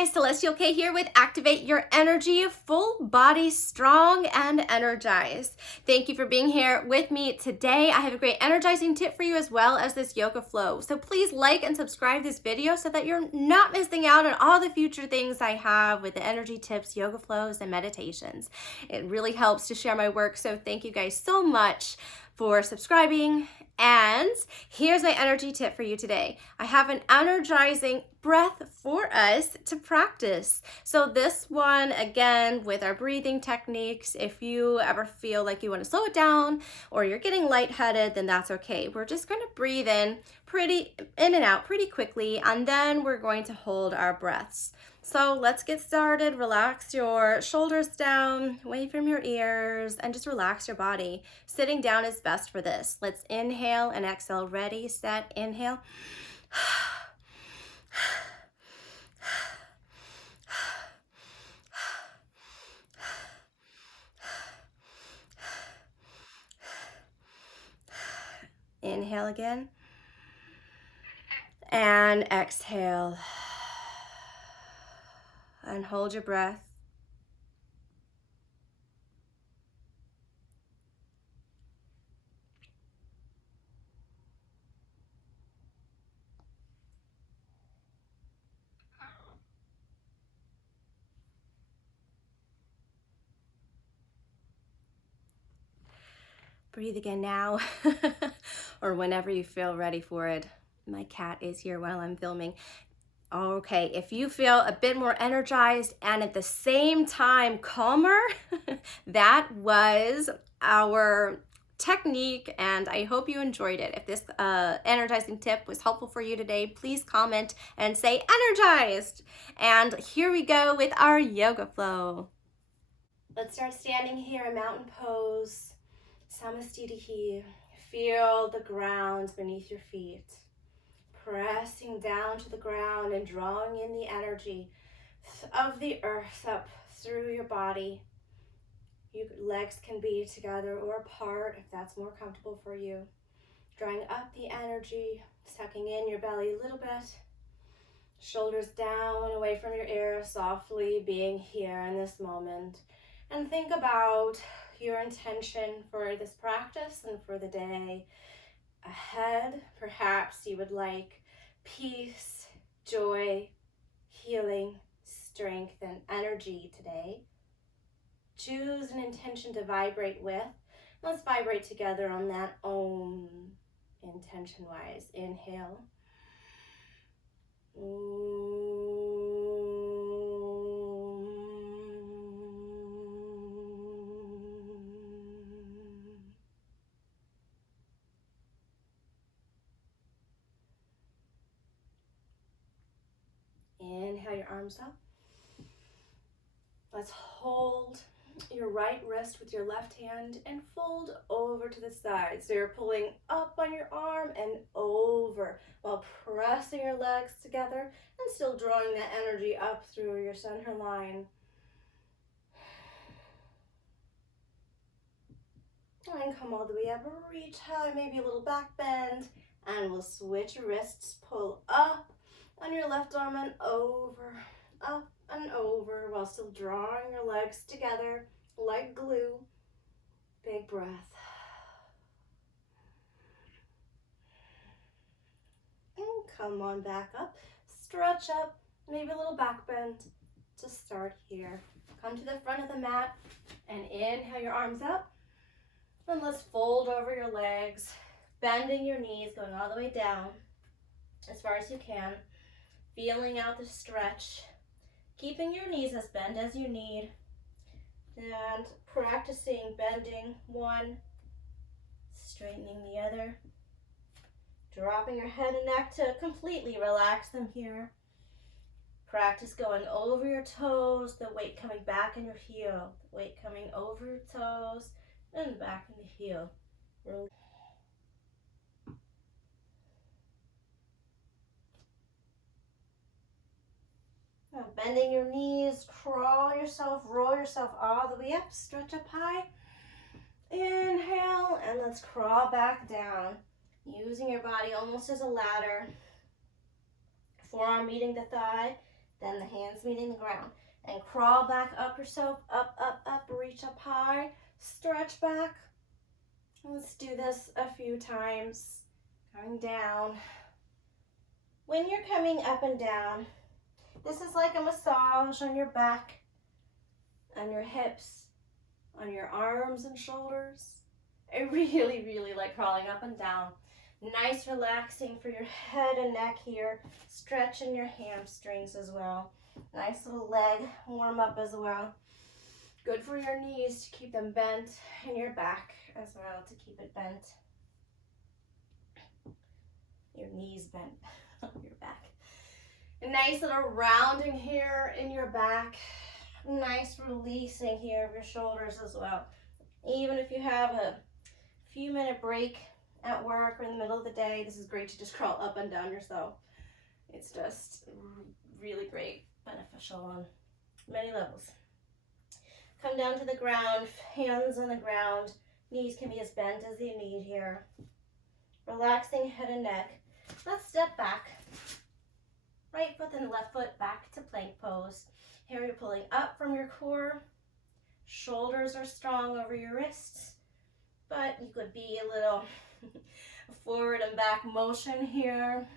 guys, Celestial K here with Activate Your Energy, full body strong and energized. Thank you for being here with me today. I have a great energizing tip for you as well as this yoga flow. So please like and subscribe this video so that you're not missing out on all the future things I have with the energy tips, yoga flows, and meditations. It really helps to share my work. So thank you guys so much for subscribing. And here's my energy tip for you today. I have an energizing breath for us to practice. So this one, again, with our breathing techniques, if you ever feel like you want to slow it down or you're getting lightheaded, then that's okay. We're just going to breathe in and out pretty quickly, and then we're going to hold our breaths. So let's get started. Relax your shoulders down, away from your ears, and just relax your body. Sitting down is best for this. Let's inhale and exhale. Ready, set, inhale. Inhale again. And exhale. And hold your breath. Breathe again now, or whenever you feel ready for it. My cat is here while I'm filming. Okay, if you feel a bit more energized and at the same time calmer, that was our technique, and I hope you enjoyed it. If this energizing tip was helpful for you today, please comment and say energized. And here we go with our yoga flow. Let's start standing here in mountain pose. Samastitihi. Feel the ground beneath your feet. Pressing down to the ground and drawing in the energy of the earth up through your body. Your legs can be together or apart if that's more comfortable for you. Drawing up the energy, sucking in your belly a little bit. Shoulders down, away from your ears, softly being here in this moment. And think about your intention for this practice and for the day ahead. Perhaps you would like peace, joy, healing, strength, and energy today. Choose an intention to vibrate with. Let's vibrate together on that Om intention-wise. Inhale. Inhale your arms up. Let's hold your right wrist with your left hand and fold over to the side. So you're pulling up on your arm and over while pressing your legs together and still drawing that energy up through your center line. And come all the way up, reach high, maybe a little back bend, and we'll switch wrists, pull up on your left arm and over, up and over, while still drawing your legs together like glue. Big breath. And come on back up, stretch up, maybe a little back bend to start here. Come to the front of the mat and inhale your arms up. And let's fold over your legs, bending your knees, going all the way down as far as you can. Feeling out the stretch, keeping your knees as bent as you need, and practicing bending one, straightening the other, dropping your head and neck to completely relax them here. Practice going over your toes, the weight coming back in your heel, the weight coming over your toes and back in the heel. Now bending your knees, crawl yourself, roll yourself all the way up, stretch up high. Inhale, and let's crawl back down, using your body almost as a ladder. Forearm meeting the thigh, Then the hands meeting the ground. And crawl back up yourself, up, up, up, reach up high, stretch back. Let's do this a few times. Coming down. When you're coming up and down, this is like a massage on your back, on your hips, on your arms and shoulders. I really, really like crawling up and down. Nice relaxing for your head and neck here. Stretching your hamstrings as well. Nice little leg warm up as well. Good for your knees to keep them bent, and your back as well to keep it bent. Your knees bent on your back. A nice little rounding here in your back. Nice releasing here of your shoulders as well. Even if you have a few minute break at work or in the middle of the day, this is great to just crawl up and down yourself. It's just really great, beneficial on many levels. Come down to the ground, hands on the ground. Knees can be as bent as you need here. Relaxing head and neck. Let's step back. Right foot and left foot back to plank pose. Here you're pulling up from your core. Shoulders are strong over your wrists, but you could be a little forward and back motion here.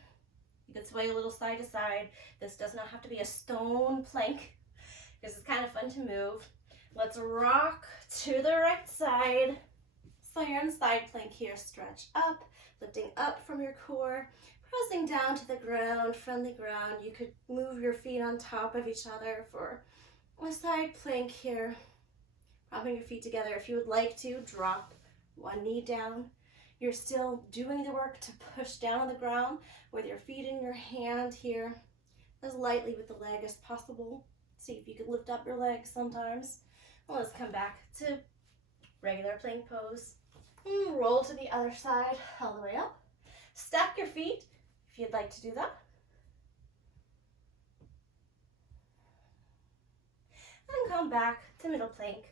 You could sway a little side to side. This does not have to be a stone plank because it's kind of fun to move. Let's rock to the right side. So you're in side plank here. Stretch up, lifting up from your core, pressing down to the ground, from the ground. You could move your feet on top of each other for a side plank here. Propping your feet together. If you would like to, drop one knee down. You're still doing the work to push down on the ground with your feet in your hand here, as lightly with the leg as possible. See if you can lift up your legs sometimes. Well, let's come back to regular plank pose. Roll to the other side, all the way up. Stack your feet if you'd like to do that. And come back to middle plank.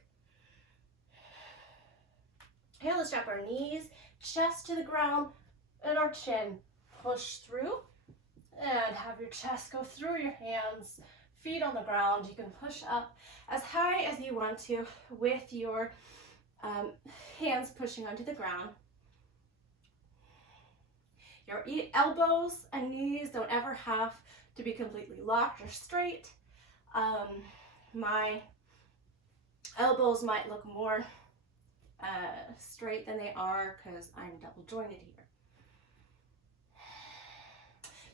Here, let's drop our knees, chest to the ground, and our chin. Push through, and have your chest go through your hands, feet on the ground. You can push up as high as you want to with your hands pushing onto the ground. Your elbows and knees don't ever have to be completely locked or straight. My elbows might look more straight than they are because I'm double jointed here.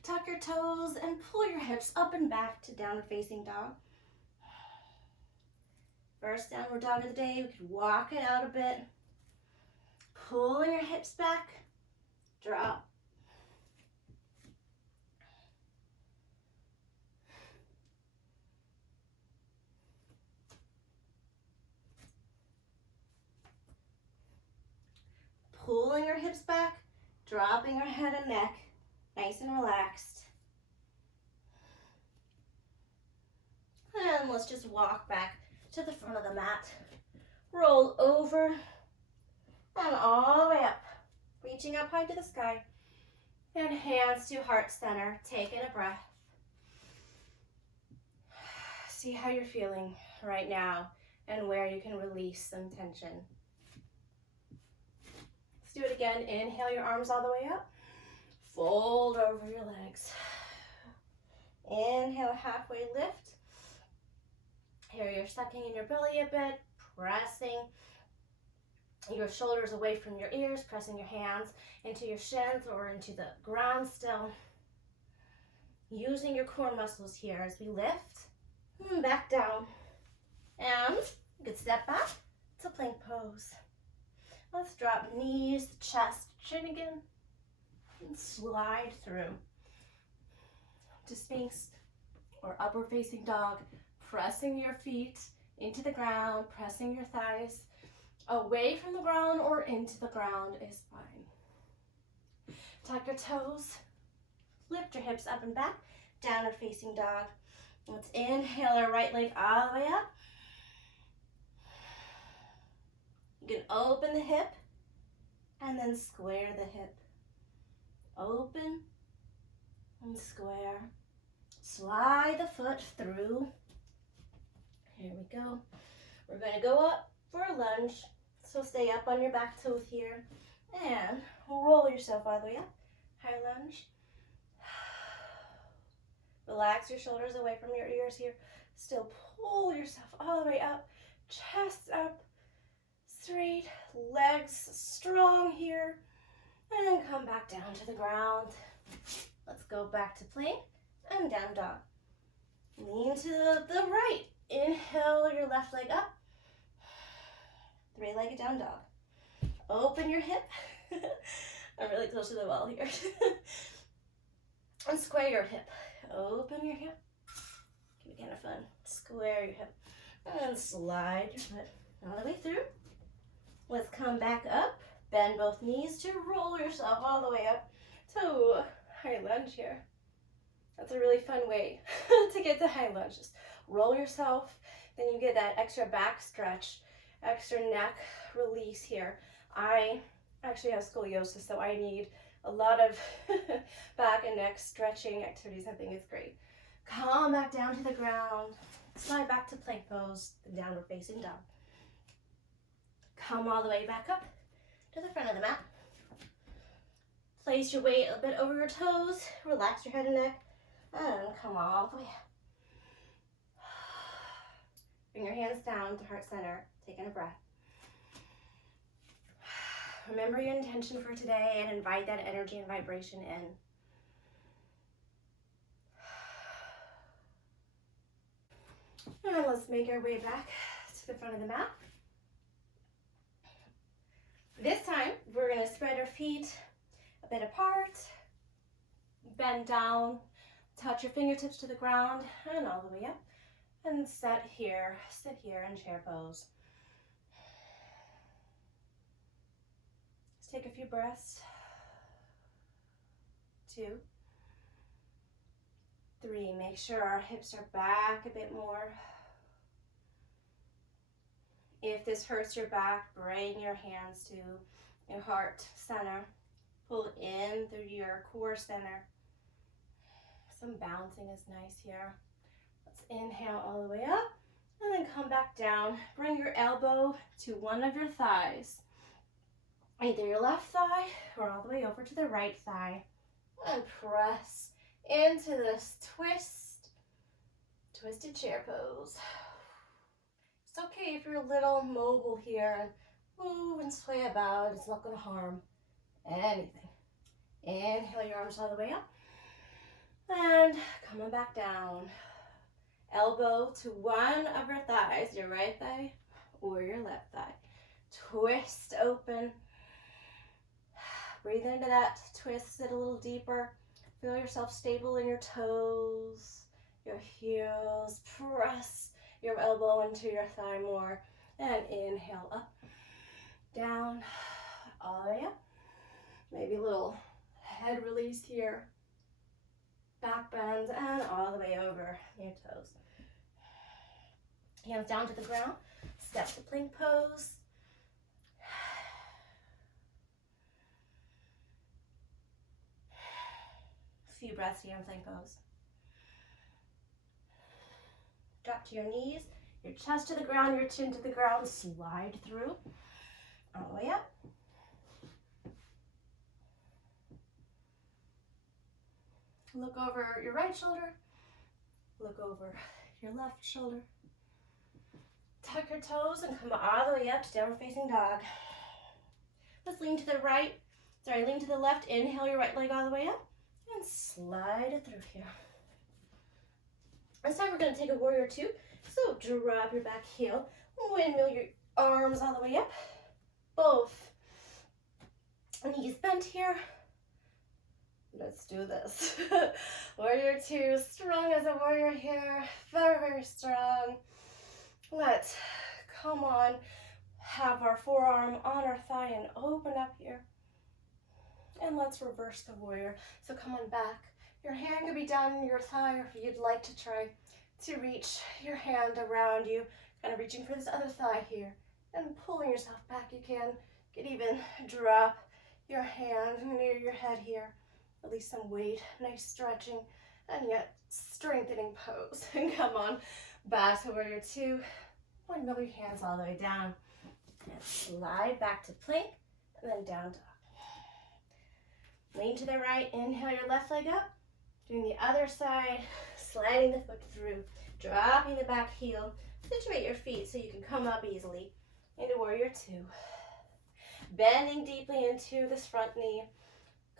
Tuck your toes and pull your hips up and back to downward facing dog. First downward dog of the day, we could walk it out a bit. Pulling your hips back, drop. Pulling your hips back, dropping your head and neck, nice and relaxed. And let's just walk back to the front of the mat. Roll over and all the way up, reaching up high to the sky. And hands to heart center, taking a breath. See how you're feeling right now and where you can release some tension. Let's do it again. Inhale your arms all the way up. Fold over your legs. Inhale, halfway lift. Here you're sucking in your belly a bit, pressing your shoulders away from your ears, pressing your hands into your shins or into the ground still. Using your core muscles here as we lift, back down. And you can step back to plank pose. Let's drop knees, chest, chin again, and slide through to Sphinx or upward facing dog, pressing your feet into the ground, pressing your thighs away from the ground or into the ground is fine. Tuck your toes, lift your hips up and back, downward facing dog. Let's inhale our right leg all the way up. You can open the hip and then square the hip. Open and square. Slide the foot through. Here we go. We're going to go up for a lunge. So stay up on your back toes here and roll yourself all the way up. High lunge. Relax your shoulders away from your ears here. Still pull yourself all the way up. Chest up, straight, legs strong here. And come back down to the ground. Let's go back to plank and down dog. Lean to the right. Inhale your left leg up. Three-legged down dog. Open your hip. I'm really close to the wall here. And square your hip. Open your hip. Keep it kind of fun. Square your hip. And slide your foot all the way through. Let's come back up. Bend both knees to roll yourself all the way up to high lunge here. That's a really fun way to get to high lunge. Just roll yourself, then you get that extra back stretch, extra neck release here. I actually have scoliosis, so I need a lot of back and neck stretching activities. I think it's great. Come back down to the ground. Slide back to plank pose, the downward facing dog. Come all the way back up to the front of the mat. Place your weight a bit over your toes. Relax your head and neck. And come all the way up. Bring your hands down to heart center. Taking a breath. Remember your intention for today and invite that energy and vibration in. And let's make our way back to the front of the mat. This time, we're going to spread our feet a bit apart, bend down, touch your fingertips to the ground, and all the way up. And sit here in chair pose. Let's take a few breaths. 2, 3, make sure our hips are back a bit more. If this hurts your back, bring your hands to your heart center. Pull in through your core center. Some bouncing is nice here. Let's inhale all the way up and then come back down. Bring your elbow to one of your thighs. Either your left thigh or all the way over to the right thigh. And press into this twisted chair pose. It's okay if you're a little mobile here and move and sway about. It's not going to harm anything. Inhale your arms all the way up. And coming back down. Elbow to one of your thighs, your right thigh or your left thigh. Twist open. Breathe into that twist, sit a little deeper. Feel yourself stable in your toes, your heels. Press your elbow into your thigh more. And inhale up, down, all the way up. Maybe a little head release here. Back bend and all the way over your toes. Hands down to the ground. Step to plank pose. A few breaths here in plank pose. Drop to your knees, your chest to the ground, your chin to the ground. Slide through all the way up. Look over your right shoulder. Look over your left shoulder. Tuck your toes and come all the way up to downward facing dog. Let's lean to the lean to the left. Inhale your right leg all the way up and slide it through here. This time we're going to take a warrior 2. So drop your back heel, windmill your arms all the way up. Both knees bent here. Let's do this. Warrior 2, strong as a warrior here. Very, very strong. Let's, come on, have our forearm on our thigh and open up here. And let's reverse the warrior. So come on back. Your hand could be down in your thigh, or if you'd like to try to reach your hand around you, kind of reaching for this other thigh here. And pulling yourself back, you can even drop your hand near your head here. Release some weight, nice stretching, and yet strengthening pose. And come on back to warrior two. One, move your hands all the way down and slide back to plank and then down dog. Lean to the right, inhale your left leg up. Doing the other side, sliding the foot through, dropping the back heel. Situate your feet so you can come up easily into warrior two. Bending deeply into this front knee,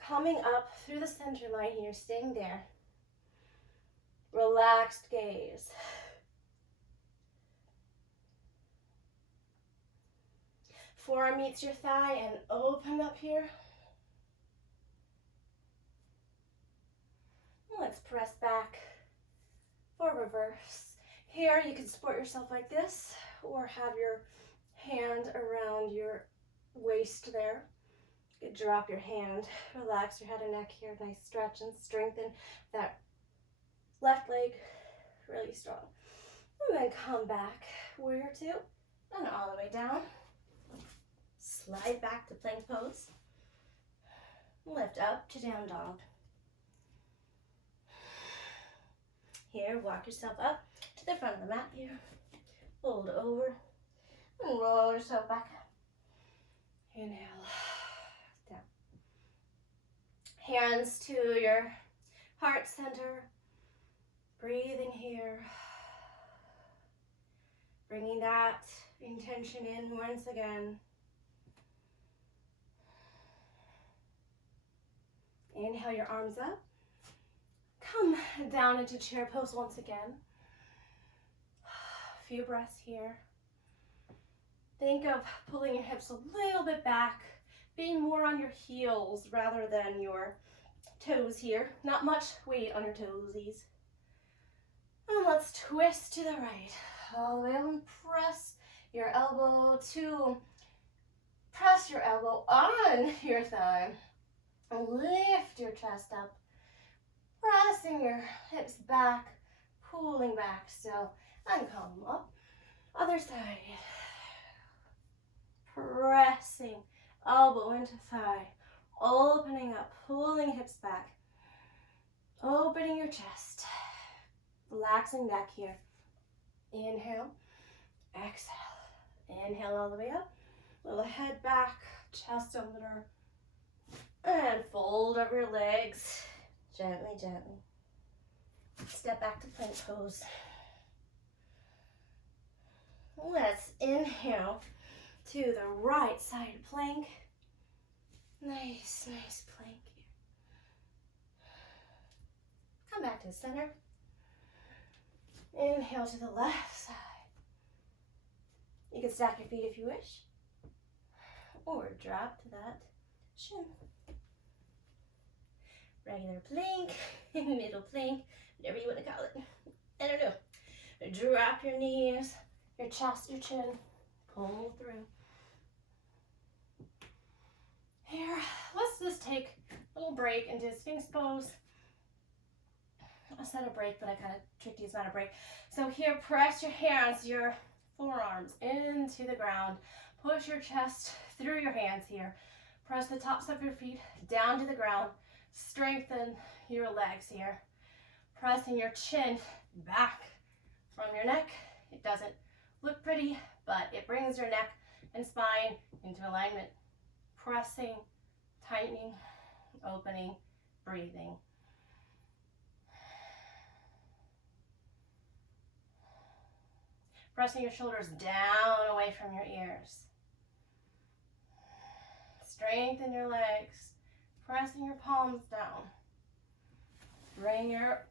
coming up through the center line here, staying there. Relaxed gaze. Forearm meets your thigh and open up here. Let's press back for reverse. Here you can support yourself like this or have your hand around your waist there. You can drop your hand, relax your head and neck here. Nice stretch and strengthen that left leg really strong. And then come back, warrior two, and all the way down. Slide back to plank pose. Lift up to down dog. Here, walk yourself up to the front of the mat here. Fold over and roll yourself back. Inhale, down. Hands to your heart center. Breathing here. Bringing that intention in once again. Inhale your arms up. Come down into chair pose once again. A few breaths here. Think of pulling your hips a little bit back, being more on your heels rather than your toes here. Not much weight on your toesies. And let's twist to the right. All the way up and press your elbow on your thigh. And lift your chest up. Pressing your hips back, pulling back still, and come up. Other side. Pressing elbow into thigh, opening up, pulling hips back, opening your chest, relaxing neck here. Inhale, exhale. Inhale all the way up, little head back, chest opener, and fold over your legs. Gently, gently. Step back to plank pose. Let's inhale to the right side plank. Nice, nice plank here. Come back to the center. Inhale to the left side. You can stack your feet if you wish. Or drop to that shin. Regular plank, middle plank, whatever you want to call it. I don't know. Drop your knees, your chest, your chin. Pull through. Here, let's just take a little break into Sphinx pose. I said a break, but I kind of tricked you. It's not a break. So here, press your hands, your forearms into the ground. Push your chest through your hands here. Press the tops of your feet down to the ground. Strengthen your legs here. Pressing your chin back from your neck. It doesn't look pretty, but it brings your neck and spine into alignment. Pressing, tightening, opening, breathing. Pressing your shoulders down away from your ears. Strengthen your legs. Pressing your palms down. Bring your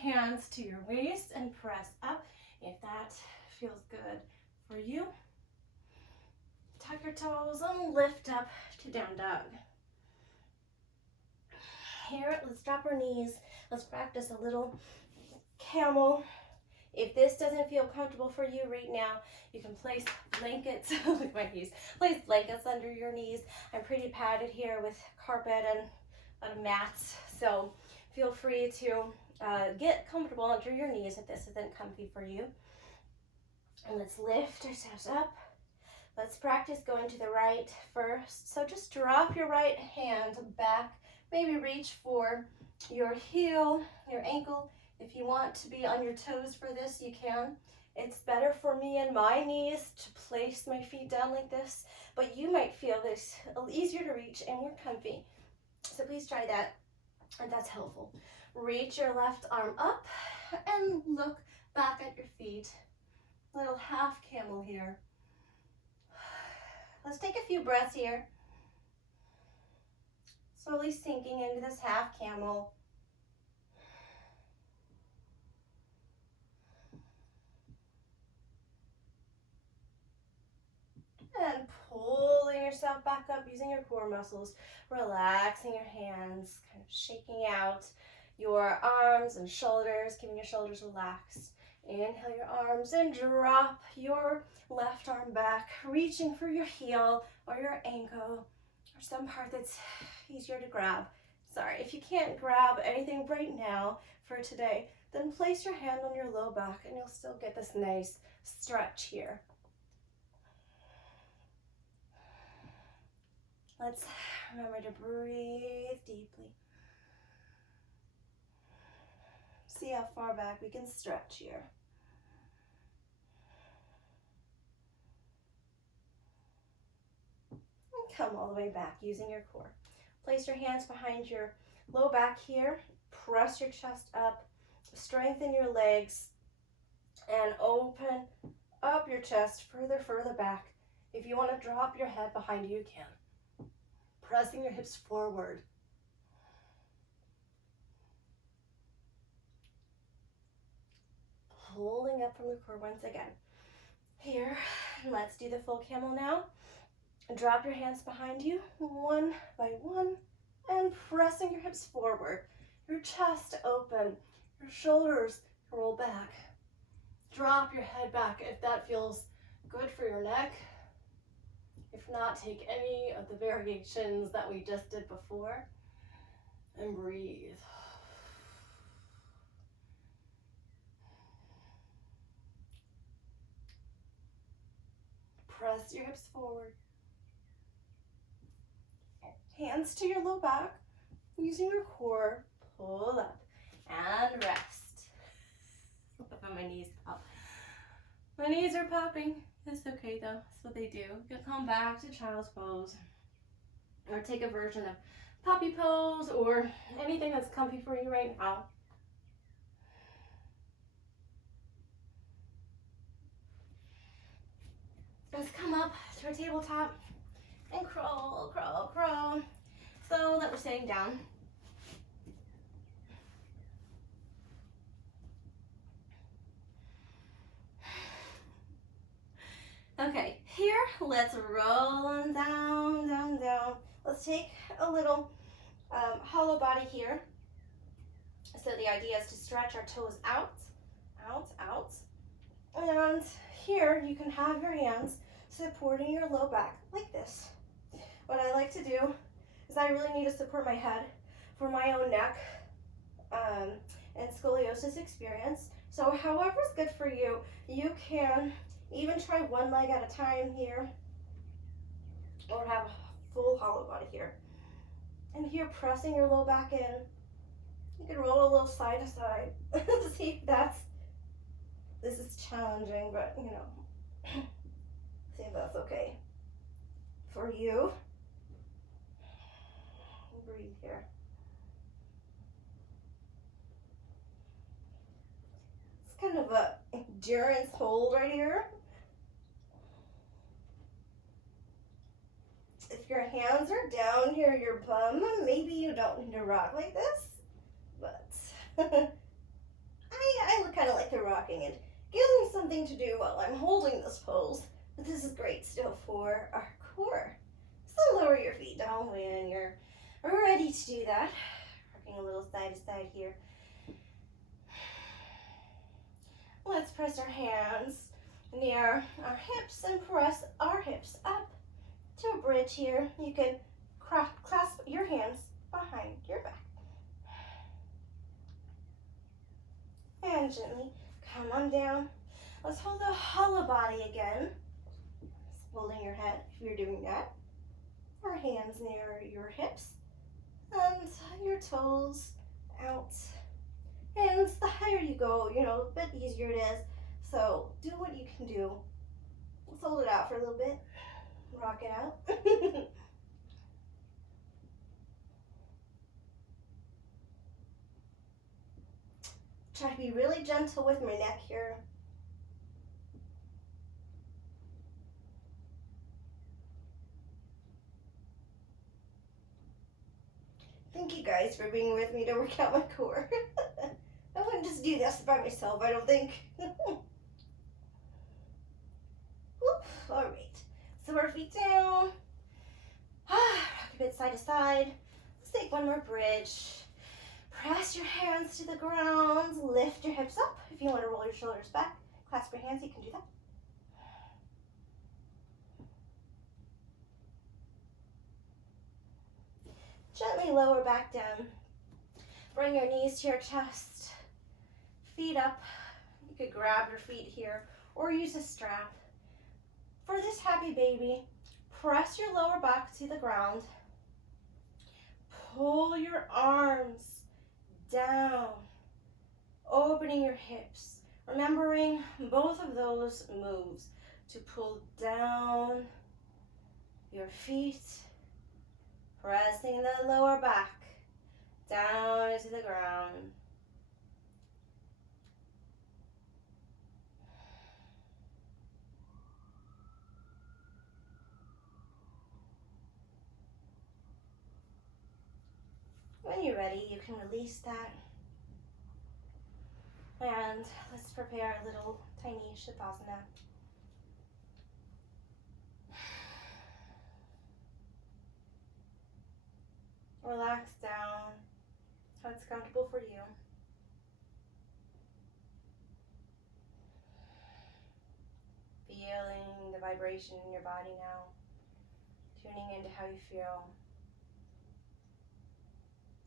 hands to your waist and press up if that feels good for you. Tuck your toes and lift up to down dog. Here, let's drop our knees. Let's practice a little camel. If this doesn't feel comfortable for you right now, you can place blankets, look at my knees, place blankets under your knees. I'm pretty padded here with carpet and mats, so feel free to get comfortable under your knees if this isn't comfy for you. And let's lift ourselves up. Let's practice going to the right first. So just drop your right hand back Maybe reach for your heel, your ankle. If you want to be on your toes for this, you can. It's better for me and my knees to place my feet down like this, but you might feel this easier to reach and more comfy. So please try that, and that's helpful. Reach your left arm up and look back at your feet. Little half camel here. Let's take a few breaths here. Slowly sinking into this half camel. And pulling yourself back up using your core muscles, relaxing your hands, kind of shaking out your arms and shoulders, keeping your shoulders relaxed. Inhale your arms and drop your left arm back, reaching for your heel or your ankle or some part that's easier to grab. Sorry, if you can't grab anything right now for today, then place your hand on your low back and you'll still get this nice stretch here. Let's remember to breathe deeply. See how far back we can stretch here. And come all the way back using your core. Place your hands behind your low back here. Press your chest up. Strengthen your legs. And open up your chest further back. If you want to drop your head behind you, you can. Pressing your hips forward. Pulling up from the core once again. Here, let's do the full camel now. Drop your hands behind you, one by one, and pressing your hips forward. Your chest open, your shoulders roll back. Drop your head back if that feels good for your neck. If not, take any of the variations that we just did before and breathe. Press your hips forward. Hands to your low back. Using your core, pull up and rest. My knees pop. My knees are popping. It's okay though, that's what they do. You can come back to child's pose or take a version of puppy pose or anything that's comfy for you right now. Let's come up to our tabletop and crawl, crawl, crawl, so that we're sitting down. Okay, here, let's roll on down, down, down. Let's take a little hollow body here. So the idea is to stretch our toes out, out, out. And here you can have your hands supporting your low back like this. What I like to do is I really need to support my head for my own neck and scoliosis experience. So however's good for you, you can even try one leg at a time here, or have a full hollow body here. And here, pressing your low back in. You can roll a little side to side. See if this is challenging, but you know, see if that's okay for you. Breathe here. It's kind of a endurance hold right here. If your hands are down here, your bum, maybe you don't need to rock like this, but I kind of like the rocking. It gives me something to do while I'm holding this pose, but this is great still for our core. So lower your feet down when you're ready to do that. Rocking a little side to side here. Let's press our hands near our hips and press our hips up to a bridge here. You can clasp your hands behind your back. And gently come on down. Let's hold the hollow body again. Just holding your head if you're doing that. Our hands near your hips. and your toes out. And the higher you go, the bit easier it is. So do what you can do. Let's hold it out for a little bit. Rock it out. Try to be really gentle with my neck here. Thank you guys for being with me to work out my core. I wouldn't just do this by myself, I don't think. All right, so our feet down. Rock a bit side to side. Let's take one more bridge. Press your hands to the ground. Lift your hips up. If you want to roll your shoulders back, clasp your hands, you can do that. Gently lower back down. Bring your knees to your chest. Feet up. You could grab your feet here or use a strap. For this happy baby, press your lower back to the ground. Pull your arms down, opening your hips. Remembering both of those moves to pull down your feet, pressing the lower back down to the ground. When you're ready, you can release that. And let's prepare a little tiny Shavasana. Relax down how it's comfortable for you. Feeling the vibration in your body now. Tuning into how you feel.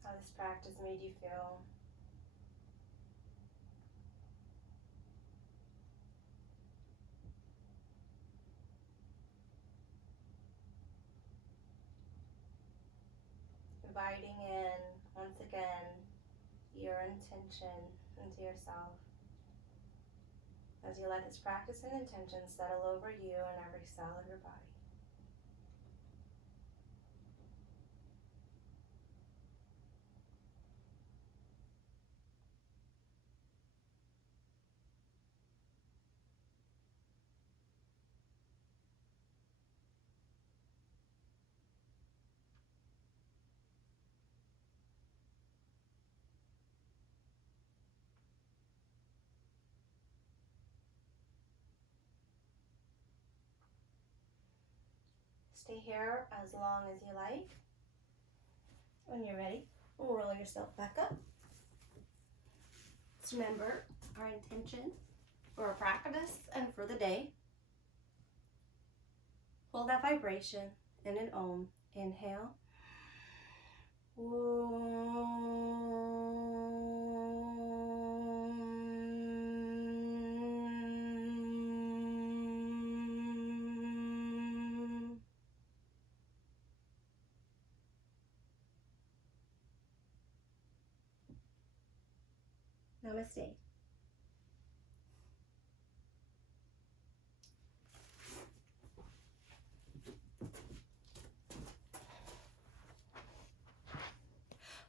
How this practice made you feel. Inviting in, once again, your intention into yourself. As you let this practice and intention settle over you and every cell of your body. Stay here as long as you like. When you're ready, roll yourself back up. Let's remember our intention for our practice and for the day. Hold that vibration in an Om. Inhale. Namaste.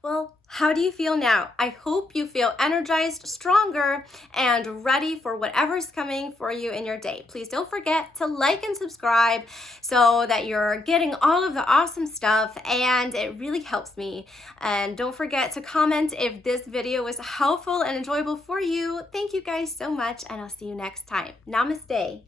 Well, how do you feel now? I hope you feel energized, stronger, and ready for whatever's coming for you in your day. Please don't forget to like and subscribe so that you're getting all of the awesome stuff, and it really helps me. And don't forget to comment if this video was helpful and enjoyable for you. Thank you guys so much, and I'll see you next time. Namaste.